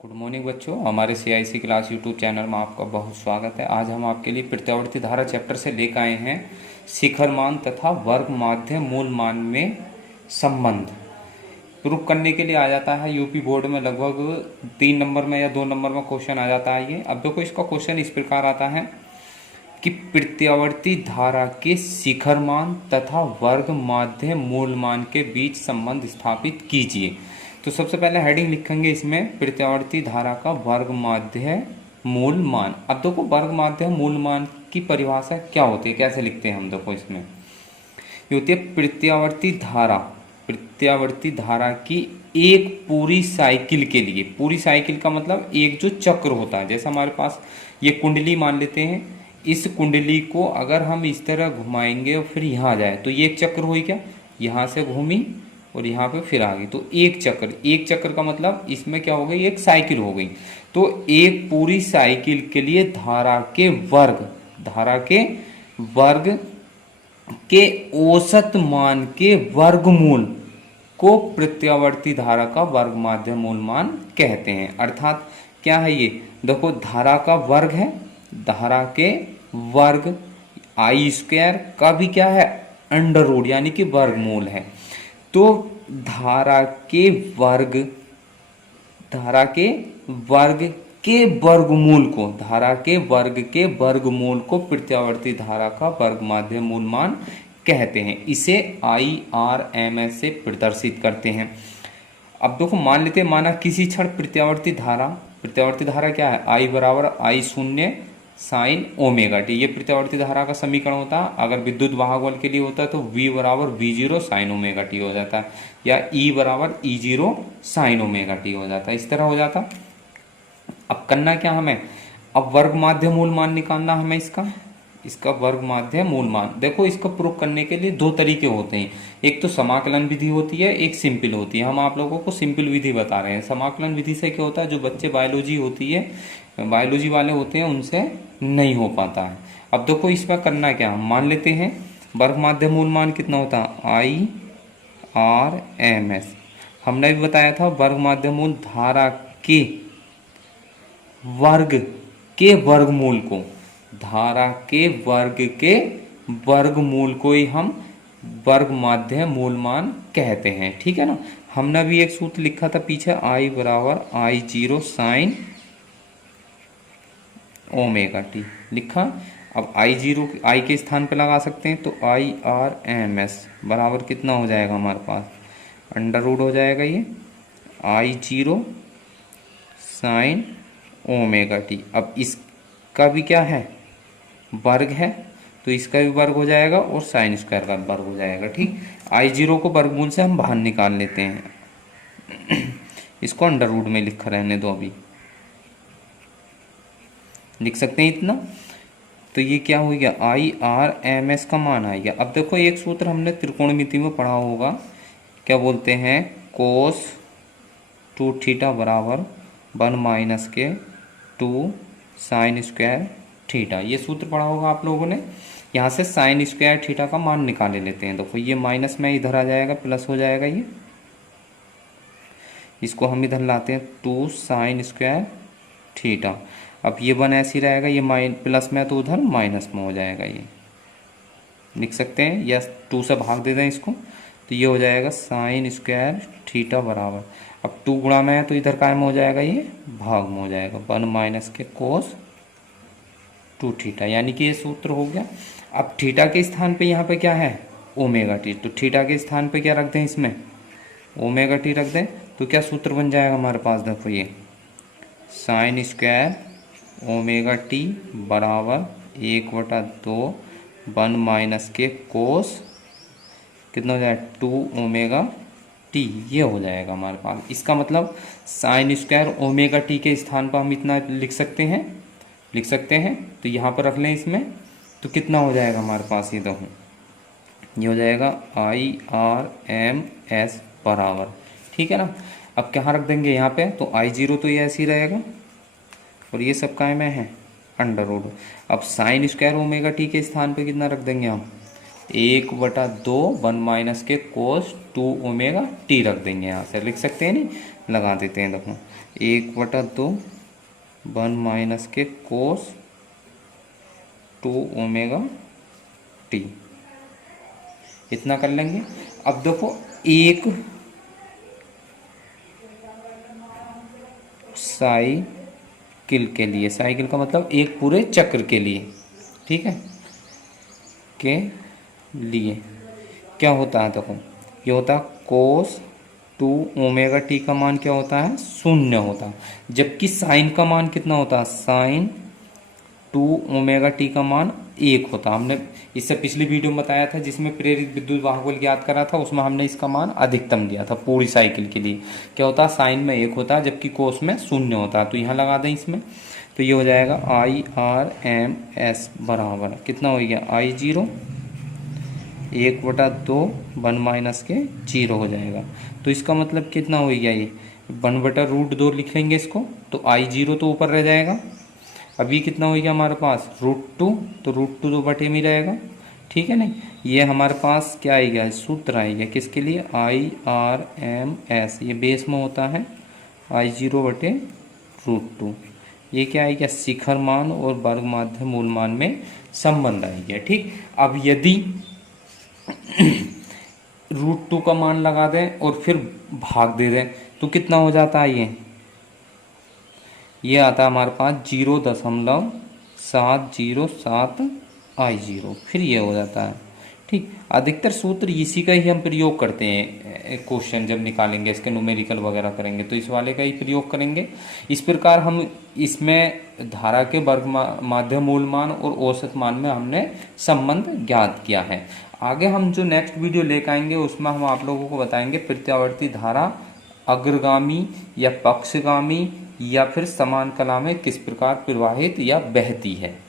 Good morning बच्चों, हमारे CIC class YouTube channel में आपका बहुत स्वागत है। आज हम आपके लिए प्रत्यावर्ती धारा चैप्टर से लेकर आए हैं शिखर मान तथा वर्ग माध्य मूल मान में संबंध। प्रूफ करने के लिए आ जाता है यूपी बोर्ड में लगभग 3 नंबर में या 2 नंबर में क्वेश्चन आ जाता है ये। अब देखो, इसका क्वेश्चन इस प्रकार आता है कि प्रत्यावर्ती धारा के शिखर मान तथा वर्ग माध्य मूल मान के बीच संबंध स्थापित कीजिए। तो सबसे पहले हेडिंग लिखेंगे इसमें प्रत्यावर्ती धारा का वर्ग माध्य मूल मान। अब देखो, वर्ग माध्य मूल मान की परिभाषा क्या होती है, कैसे लिखते हैं हम। देखो, इसमें ये होती है प्रत्यावर्ती धारा की एक पूरी साइकिल के लिए। पूरी साइकिल का मतलब एक जो चक्र होता है, जैसे हमारे पास ये कुंडली मान लेते हैं। इस कुंडली को अगर हम इस तरह घुमाएंगे और फिर यहाँ आ जाए तो ये एक चक्र हुई क्या, यहाँ से घूमी और यहाँ पे फिर आ गई, तो एक चक्र का मतलब इसमें क्या हो गई, एक साइकिल हो गई। तो एक पूरी साइकिल के लिए धारा के वर्ग के औसत मान के वर्गमूल को प्रत्यावर्ती धारा का वर्ग माध्य मूल मान कहते हैं। अर्थात क्या है ये, देखो, धारा का वर्ग है, धारा के वर्ग आई स्क्वायर का भी क्या है, अंडर रूट यानी कि वर्गमूल है। तो धारा के वर्ग के वर्गमूल को प्रत्यावर्ती धारा का वर्ग माध्य मूल मान कहते हैं। इसे IRMS से प्रदर्शित करते हैं। अब देखो, मान लेते हैं, माना किसी क्षण प्रत्यावर्ती धारा क्या है, I बराबर I शून्य साइन ओमेगा टी। ये प्रत्यावर्ती धारा का समीकरण होता है। अगर विद्युत वाहक बल के लिए होता है तो V बराबर V0 साइन ओमेगा टी हो जाता है, या E बराबर E0 साइन ओमेगा टी हो जाता है। इस तरह हो जाता। अब करना क्या हमें, अब वर्ग माध्य मूल मान निकालना हमें इसका वर्ग माध्य मूल मान। देखो, इसका प्रूफ करने के लिए 2 तरीके होते हैं। एक तो समाकलन विधि होती है, एक सिंपल होती है। हम आप लोगों को सिंपल विधि बता रहे हैं। समाकलन विधि से क्या होता है, जो बच्चे बायोलॉजी वाले होते हैं उनसे नहीं हो पाता है। अब देखो, इसमें करना क्या, हम मान लेते हैं वर्ग माध्य मूल मान कितना होता है, IRMS। हमने भी बताया था वर्ग माध्य मूल धारा के वर्ग के वर्गमूल को, ही हम वर्ग माध्य मूल मान कहते हैं। ठीक है ना। हमने भी एक सूत्र लिखा था पीछे, I बराबर I0 साइन ओमेगा टी लिखा। अब I के स्थान पे लगा सकते हैं, तो IRMS बराबर कितना हो जाएगा हमारे पास, अंडर रूट हो जाएगा ये I0 साइन ओमेगा टी। अब इसका भी क्या है, वर्ग है, तो इसका भी वर्ग हो जाएगा और साइन स्क्वायर का वर्ग हो जाएगा। ठीक, I0 को वर्गमूल से हम बाहर निकाल लेते हैं। इसको अंडर रूट में लिखा रहने दो, अभी लिख सकते हैं इतना। तो ये क्या हो गया, IRMS का मान आ गया। अब देखो, एक सूत्र हमने त्रिकोणमिति में पढ़ा होगा, क्या बोलते हैं, कोस 2 थीटा बराबर 1 माइनस के 2 साइन स्क्वायर थीटा। ये सूत्र पढ़ा होगा आप लोगों ने। यहाँ से साइन स्क्वायर थीटा का मान निकाले लेते हैं। देखो, ये माइनस में इधर आ जाएगा, प्लस हो जाएगा ये। इसको हम इधर लाते हैं, 2 साइन स्क्वायर थीटा। अब ये 1 ऐसे ही रहेगा, ये प्लस में तो उधर माइनस में हो जाएगा। ये लिख सकते हैं, या 2 से भाग दे दें इसको, तो ये हो जाएगा साइन स्क्वायर थीटा बराबर, अब 2 गुणा में है तो इधर काय में हो जाएगा, ये भाग में हो जाएगा, 1 माइनस के कोस 2 थीटा। यानी कि ये सूत्र हो गया। अब थीटा के स्थान पे यहाँ पे क्या है, ओमेगा टी। तो थीटा के स्थान पे क्या रख दें, इसमें ओमेगा टी रख दें, तो क्या सूत्र बन जाएगा हमारे पास, देखो, ये साइन स्क्वायर ओमेगा टी बराबर 1/2 1 माइनस के कोस कितना हो जाएगा, 2 ओमेगा टी। ये हो जाएगा हमारे पास। इसका मतलब साइन स्क्वायर ओमेगा टी के स्थान पर हम इतना लिख सकते हैं। तो यहाँ पर रख लें इसमें, तो कितना हो जाएगा हमारे पास, ये देखो, ये हो जाएगा IRMS बराबर। ठीक है ना। अब क्या रख देंगे यहाँ पे, तो I0 तो ये ऐसे ही रहेगा और ये सब काय में है, अंडर रूट। अब साइन स्क्वायर ओमेगा टी के स्थान पे कितना रख देंगे हम, 1/2 1 माइनस के कोस 2 ओमेगा टी रख देंगे, यहाँ से लिख सकते हैं, नहीं लगा देते हैं। देखो 1/2 1 माइनस के कोस 2 ओमेगा टी, इतना कर लेंगे। अब देखो एक साइकिल के लिए, साइकिल का मतलब एक पूरे चक्र के लिए, ठीक है, के लिए क्या होता है, देखो ये होता है कोस 2 ओमेगा टी का मान क्या होता है, 0 होता है, जबकि साइन का मान कितना होता है, साइन 2 ओमेगा टी का मान 1 होता। हमने इससे पिछली वीडियो में बताया था, जिसमें प्रेरित विद्युत वाहक बल ज्ञात करा था, उसमें हमने इसका मान अधिकतम दिया था पूरी साइकिल के लिए। क्या होता है, साइन में 1 होता है जबकि कोस में 0 होता है। तो यहाँ लगा दें इसमें, तो ये हो जाएगा IRMS बराबर कितना हो गया, I0 1/2 1 माइनस के 0 हो जाएगा। तो इसका मतलब कितना हो गया, ये 1/√2 लिख लेंगे इसको, तो I0 तो ऊपर रह जाएगा। अभी कितना हो गया हमारे पास, √2, तो √2 तो बटे में रहेगा, ठीक है नहीं। ये हमारे पास क्या आएगा, सूत्र आएगा किसके लिए, IRMS, ये बेस में होता है I0/√2। ये क्या आएगा, शिखर मान और वर्ग माध्य मूल मान में संबंध आएगा, ठीक। अब यदि √2 का मान लगा दें और फिर भाग दे दें तो कितना हो जाता है, ये आता है हमारे पास 0.707 I0, फिर ये हो जाता है, ठीक। अधिकतर सूत्र इसी का ही हम प्रयोग करते हैं, क्वेश्चन जब निकालेंगे इसके न्यूमेरिकल वगैरह करेंगे तो इस वाले का ही प्रयोग करेंगे। इस प्रकार हम इसमें धारा के वर्ग माध्य मूल मान और औसत मान में हमने संबंध ज्ञात किया है। आगे हम जो नेक्स्ट वीडियो लेकर आएंगे उसमें हम आप लोगों को बताएंगे प्रत्यावर्ती धारा अग्रगामी या पक्षगामी या फिर समान कला में किस प्रकार प्रवाहित या बहती है।